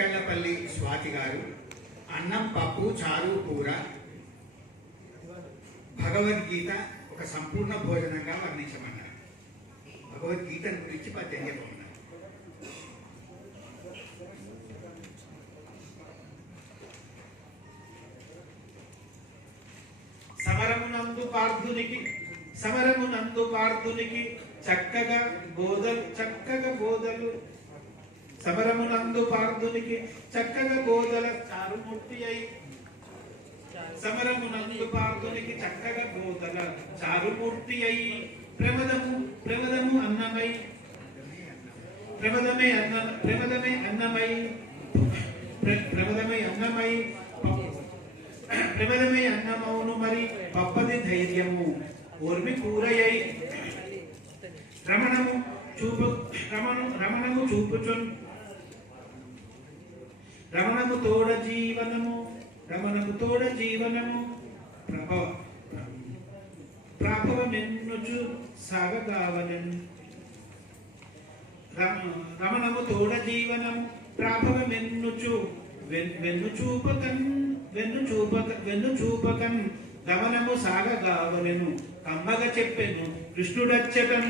నక్కెళ్లపల్లి స్వాతి గారు అన్నం పప్పు చారు కూర భగవద్గీత ఒక సంపూర్ణ భోజనంగా వర్ణించమన్నారు. భగవద్గీతను గురించి పద్యం చెప్పమన్నారు. సమరమునందు పార్థునికి చక్కగా బోధలు సమరమునందు పార్థునికి చక్కగా బోధల చారుమూర్తి అయి సమరమునందు పార్థునికి చక్కగా బోధల చారుమూర్తి అయి ప్రమదము అన్నమై ప్రమదమే అన్నమౌను మరి పప్పది ధైర్యము ఓర్మి కూరయ్యై రమణము చూపుచున్ రమణము తోడ జీవనము ప్రాభవమెన్నుచు సాగగావనన్ రమణము తోడ జీవనము ప్రాభవమెన్నుచు వెన్ను చూపకన్ గమనము సాగగావనెను కమ్మగ చెప్పెను కృష్ణుడచ్చటం